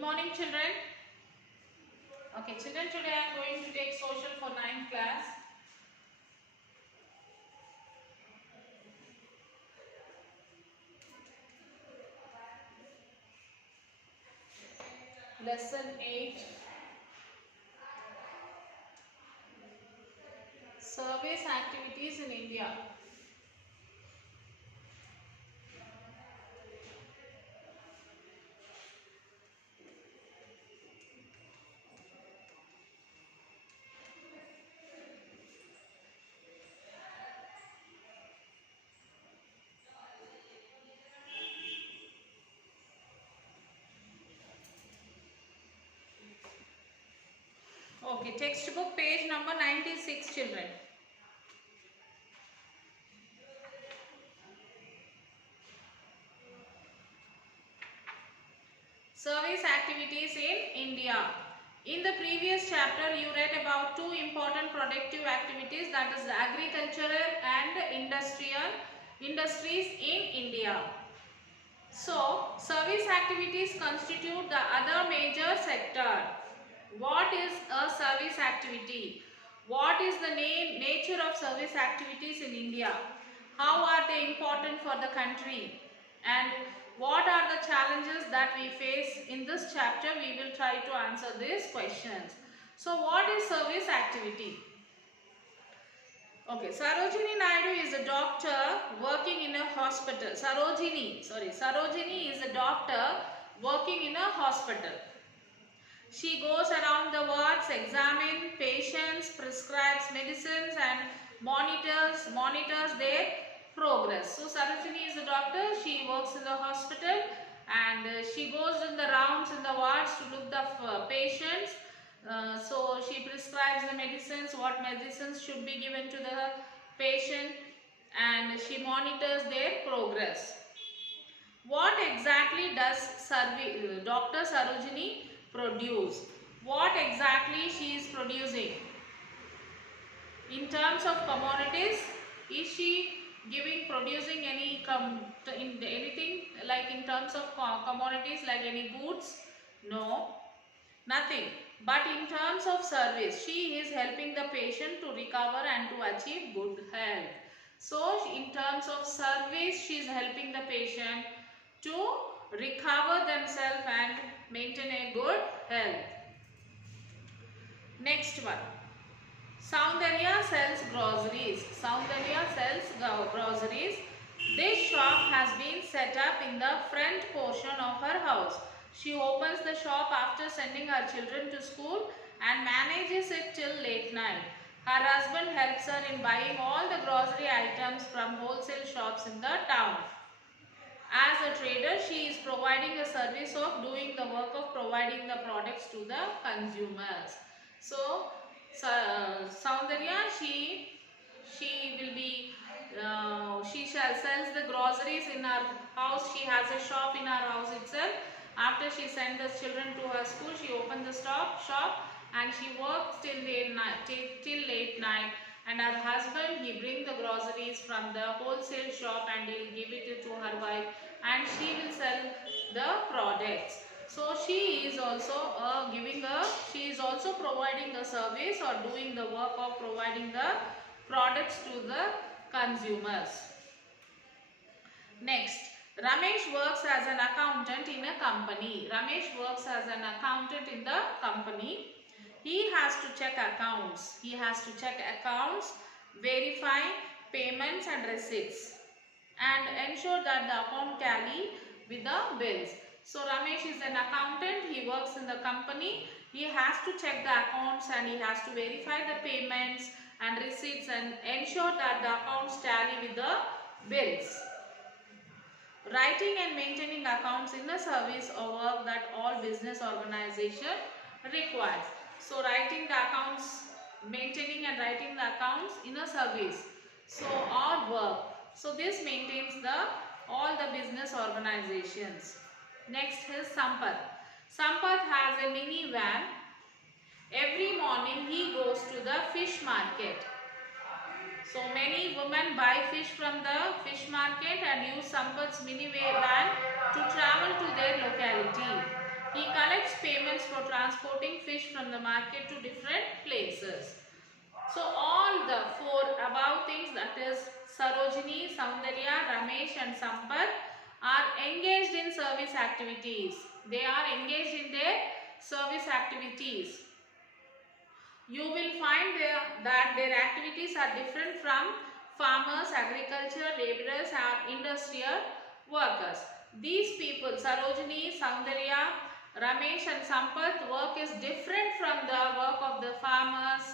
Good morning, children. Okay, children, today I am going to take social for 9th class. Lesson 8. Service activities in India. Okay, textbook page number 96, children. Service activities in India. In the previous chapter, you read about two important productive activities, that is agricultural and industries in India. So, service activities constitute the other major sector. What is a service activity? What is the nature of service activities in India? How are they important for the country? And what are the challenges that we face? In this chapter, we will try to answer these questions. So, what is service activity? Okay, Sarojini Naidu is a doctor working in a hospital. Sarojini is a doctor working in a hospital. She goes around the wards, examines patients, prescribes medicines and monitors their progress. So Sarojini is a doctor. She works in the hospital and she goes in the rounds in the wards to look the patients. So she prescribes the medicines, what medicines should be given to the patient, and she monitors their progress. What exactly does Dr. Sarojini produce? What exactly she is producing? In terms of commodities, is she producing anything like in terms of commodities like any goods? No, nothing. But in terms of service, she is helping the patient to recover and to achieve good health. So, in terms of service, she is helping the patient to recover themselves and maintain a good health. Next one. Soundarya sells groceries. Soundarya sells groceries. This shop has been set up in the front portion of her house. She opens the shop after sending her children to school and manages it till late night. Her husband helps her in buying all the grocery items from wholesale shops in the town. As a trader, she is providing a service of doing the work of providing the products to the consumers. So, Soundarya, she will be, she sells the groceries in her house. She has a shop in her house itself. After she sends the children to her school, she opens the shop and she works till late night. And her husband, he brings the groceries from the wholesale shop and he'll give it to her wife and she will sell the products. So she is also she is also providing the service or doing the work of providing the products to the consumers. Next, Ramesh works as an accountant in a company. Ramesh works as an accountant in the company. He has to check accounts. He has to check accounts, verify payments and receipts, and ensure that the account tally with the bills. So Ramesh is an accountant. He works in the company. He has to check the accounts and he has to verify the payments and receipts and ensure that the accounts tally with the bills. Writing and maintaining accounts in the service or work that all business organization requires. So writing the accounts, maintaining and writing the accounts in a service. So or work. So this maintains all the business organizations. Next is Sampath. Sampath has a mini van. Every morning he goes to the fish market. So many women buy fish from the fish market and use Sampath's mini van to travel to their locality. He collects payments for transporting fish from the market to different places. So all the four above things, that is Sarojini, Soundarya, Ramesh and Sampath, are engaged in service activities. They are engaged in their service activities. You will find that their activities are different from farmers, agriculture, laborers or industrial workers. These people, Sarojini, Soundarya, Ramesh and Sampath, work is different from the work of the farmers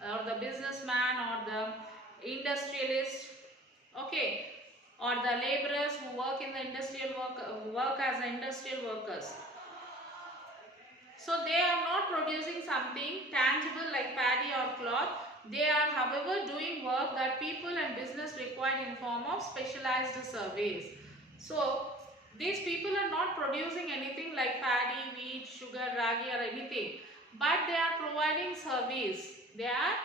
or the businessman or the industrialist, okay, or the laborers who work in the industrial work as the industrial workers. So they are not producing something tangible like paddy or cloth. They are, however, doing work that people and business require in form of specialized surveys. So these people are not producing anything like paddy, wheat, sugar, ragi or anything, but they are providing service. They are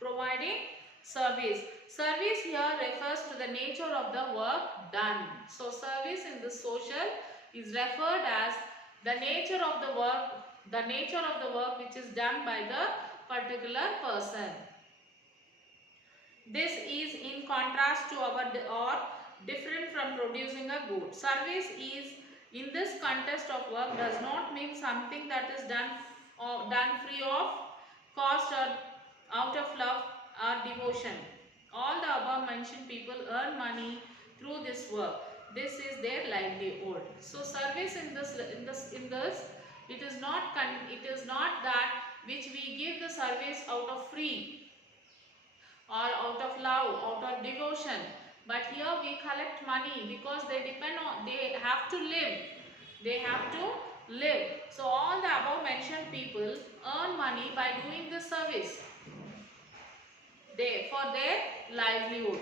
providing service. Service here refers to the nature of the work done. So service in the social is referred as the nature of the work which is done by the particular person. This is in contrast to or different from producing a good. Service is in this context of work does not mean something that is done free of cost or out of love or devotion. All the above mentioned people earn money through this work. This is their livelihood. So service in this it is not that which we give the service out of free or out of love, out of devotion, but here we collect money because they have to live. They have to live. So all the above mentioned people earn money by doing this service. For their livelihood.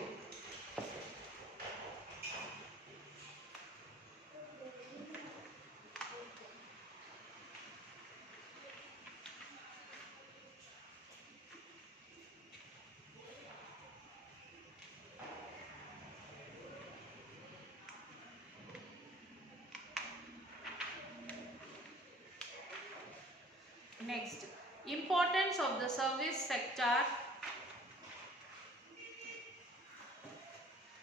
Next, importance of the service sector.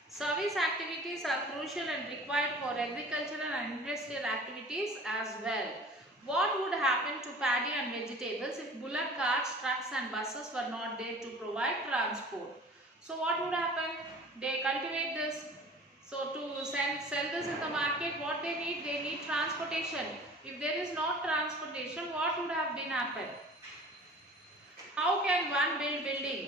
Service activities are crucial and required for agricultural and industrial activities as well. What would happen to paddy and vegetables if bullock carts, trucks and buses were not there to provide transport? So what would happen? They cultivate this. So to sell this in the market, what they need transportation. If there is not transportation, what would have been happened? How can one build building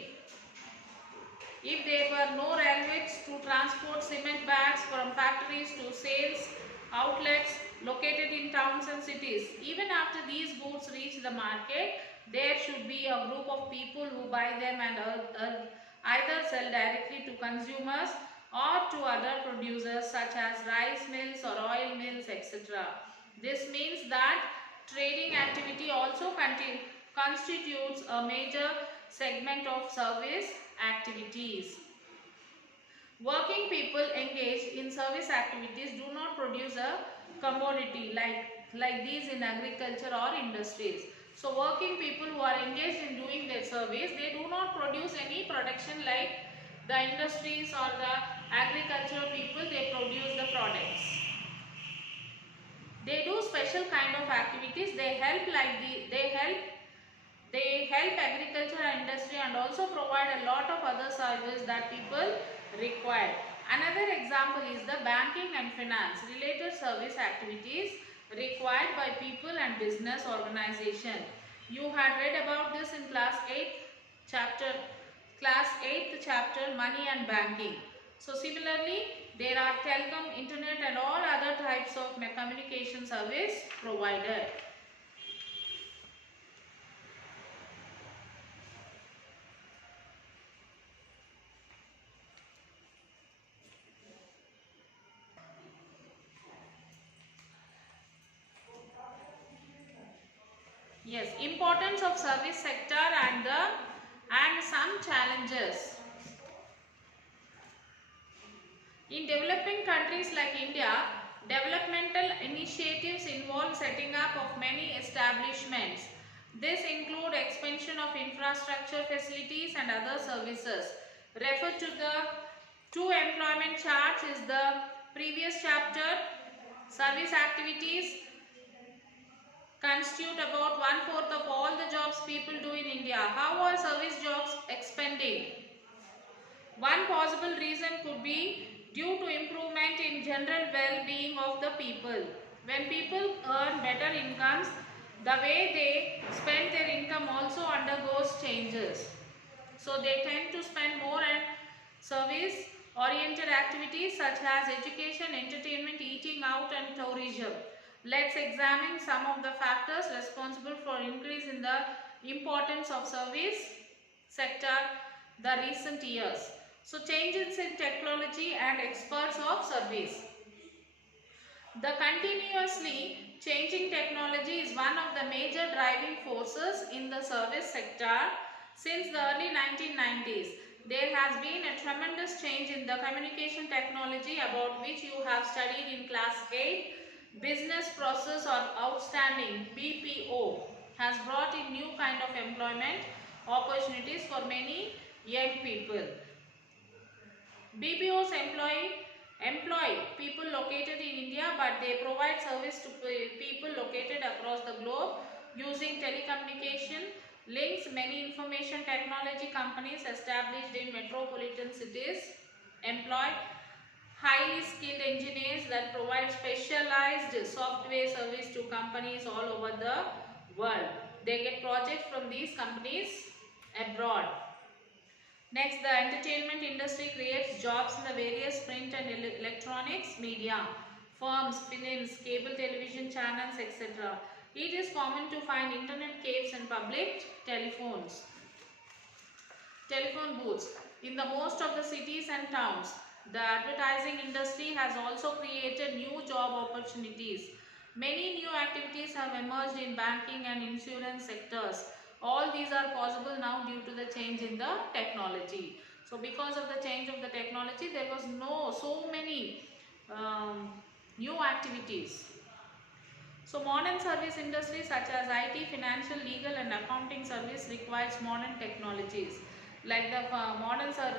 if there were no railways to transport cement bags from factories to sales outlets located in towns and cities? Even after these goods reach the market, there should be a group of people who buy them and either sell directly to consumers or to other producers such as rice mills or oil mills, etc. This means that trading activity also constitutes a major segment of service activities. Working people engaged in service activities do not produce a commodity like these in agriculture or industries. So working people who are engaged in doing their service, they do not produce any production like the industries or the agricultural people, they produce the products. They do special kind of activities. They help agriculture and industry and also provide a lot of other services that people require. Another example is the banking and finance related service activities required by people and business organization. You had read about this in class 8th chapter money and banking. So similarly, there are telecom, internet and all other types of communication service provided. Yes, importance of service sector and some challenges. In developing countries like India, Developmental initiatives involve setting up of many establishments. This include expansion of infrastructure facilities and other services. Refer to the two employment charts is the previous chapter. Service activities constitute about 1/4 of all the jobs people do in India. How are service jobs expanding? One possible reason could be due to improvement in general well-being of the people. When people earn better incomes, the way they spend their income also undergoes changes. So they tend to spend more on service-oriented activities such as education, entertainment, eating out and tourism. Let's examine some of the factors responsible for increase in the importance of service sector the recent years. So changes in technology and experts of service. The continuously changing technology is one of the major driving forces in the service sector. Since the early 1990s, there has been a tremendous change in the communication technology about which you have studied in class 8. Business process or outstanding BPO has brought in new kind of employment opportunities for many young people. BPOs employ people located in India, but they provide service to people located across the globe using telecommunication links. Many information technology companies established in metropolitan cities employ highly skilled engineers that provide specialized software service to companies all over the world. They get projects from these companies abroad. Next, the entertainment industry creates jobs in the various print and electronics media, firms, films, cable television channels, etc. It is common to find internet cafes and public telephone booths in the most of the cities and towns. The advertising industry has also created new job opportunities. Many new activities have emerged in banking and insurance sectors. All these are possible now due to the change in the technology. So because of the change of the technology, there was so many new activities. So modern service industries such as IT, financial, legal and accounting service requires modern technologies. Like the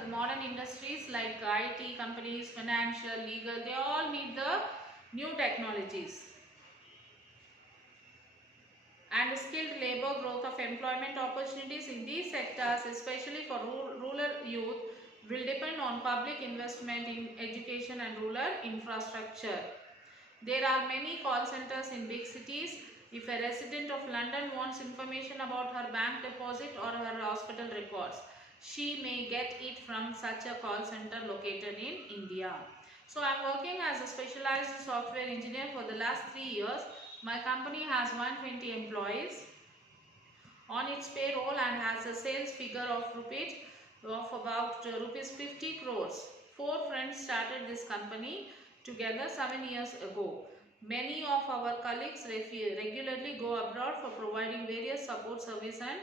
modern industries like IT companies, financial, legal, they all need the new technologies. And skilled labor growth of employment opportunities in these sectors, especially for rural youth, will depend on public investment in education and rural infrastructure. There are many call centers in big cities. If a resident of London wants information about her bank deposit or her hospital records, she may get it from such a call center located in India. So I am working as a specialized software engineer for the last 3 years. My company has 120 employees on its payroll and has a sales figure of about rupees 50 crores. 4 friends started this company together 7 years ago. Many of our colleagues regularly go abroad for providing various support service and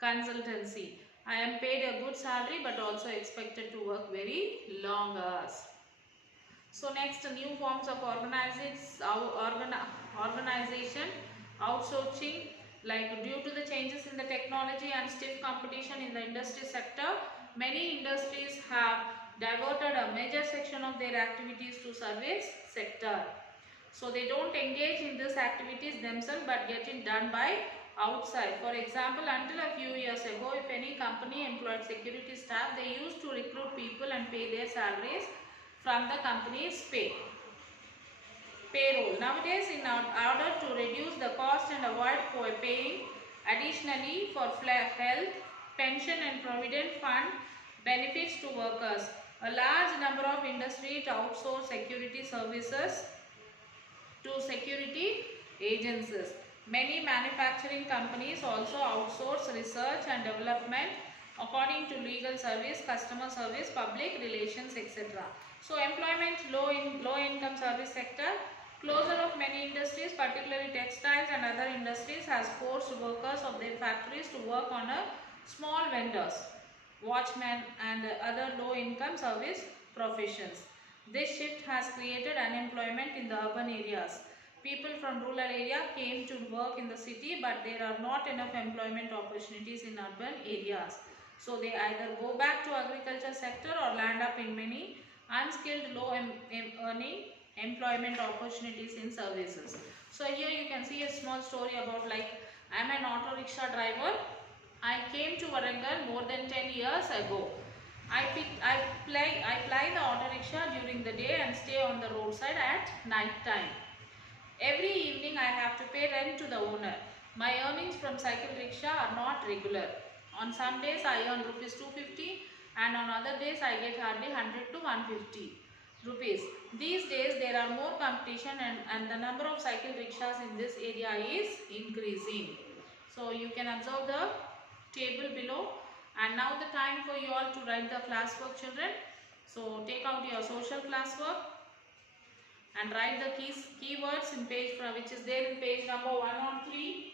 consultancy. I am paid a good salary but also expected to work very long hours. So next, new forms of organization, outsourcing, like due to the changes in the technology and stiff competition in the industry sector, many industries have diverted a major section of their activities to service sector. So they don't engage in these activities themselves but get it done by outside. For example, until a few years ago, if any company employed security staff, they used to recruit people and pay their salaries from the company's payroll. Nowadays, in order to reduce the cost and avoid paying additionally for health, pension and provident fund benefits to workers, a large number of industries outsource security services to security agencies. Many manufacturing companies also outsource research and development according to legal service, customer service, public relations, etc. So employment low income service sector, closure of many industries, particularly textiles and other industries, has forced workers of their factories to work on a small vendors, watchmen and other low income service professions. This shift has created unemployment in the urban areas. People from rural area came to work in the city, but there are not enough employment opportunities in urban areas. So they either go back to agriculture sector or land up in many unskilled, low earning employment opportunities in services. So here you can see a small story about, like, I am an auto rickshaw driver. I came to Warangal more than 10 years ago. I ply the auto rickshaw during the day and stay on the roadside at night time. Every evening I have to pay rent to the owner. My earnings from cycle rickshaw are not regular. On some days I earn rupees 250 and on other days I get hardly 100 to 150 rupees. These days there are more competition and the number of cycle rickshaws in this area is increasing. So you can observe the table below. And now the time for you all to write the classwork, children. So take out your social classwork and write the keywords in page which is there in page number 113.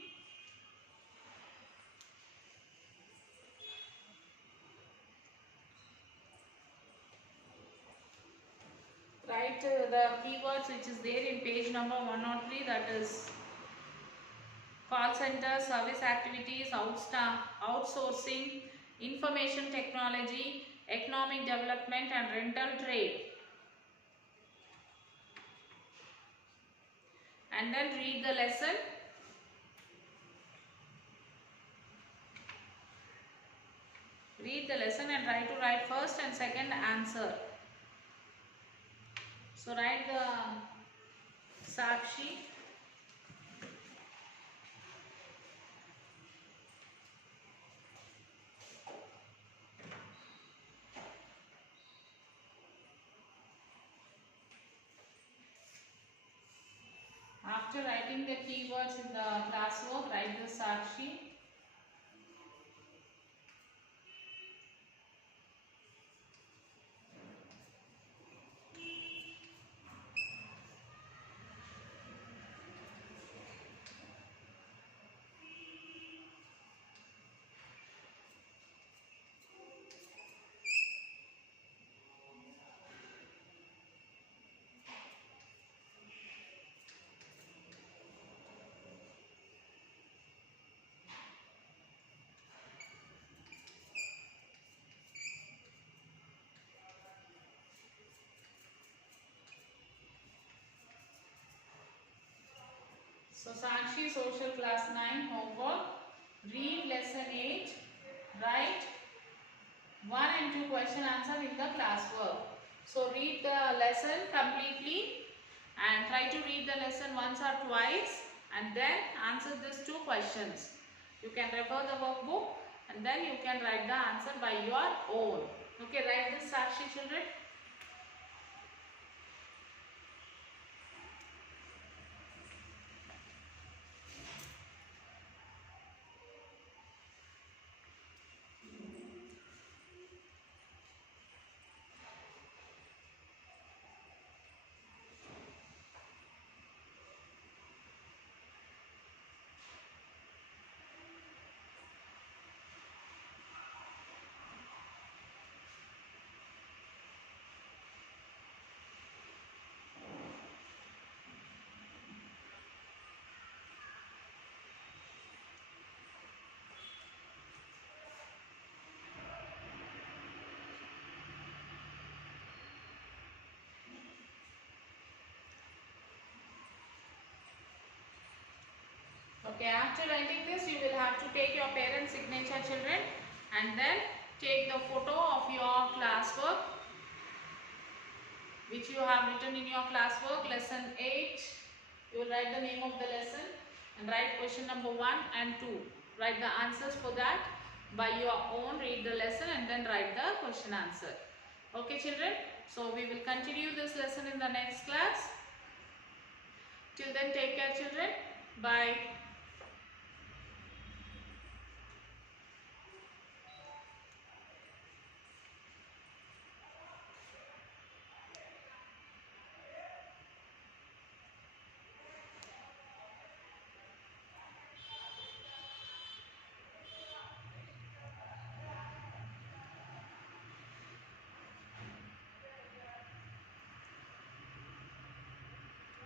Write the keywords which is there in page number 103, that is call center, service activities, outsourcing, information technology, economic development and rental trade. And then read the lesson. Read the lesson and try to write first and second answer. So write the Sakshi. After writing the keywords in the classwork, write the Sakshi. So Sakshi, social class 9 homework. Read lesson 8. Write 1 and 2 question answer in the classwork. So read the lesson completely and try to read the lesson once or twice and then answer these 2 questions. You can refer the workbook and then you can write the answer by your own. Okay, write this, Sakshi, children. Okay, after writing this, you will have to take your parents' signature, children, and then take the photo of your classwork which you have written in your classwork, lesson 8. You will write the name of the lesson and write question number 1 and 2. Write the answers for that by your own. Read the lesson and then write the question answer. Okay, children. So we will continue this lesson in the next class. Till then, take care, children. Bye.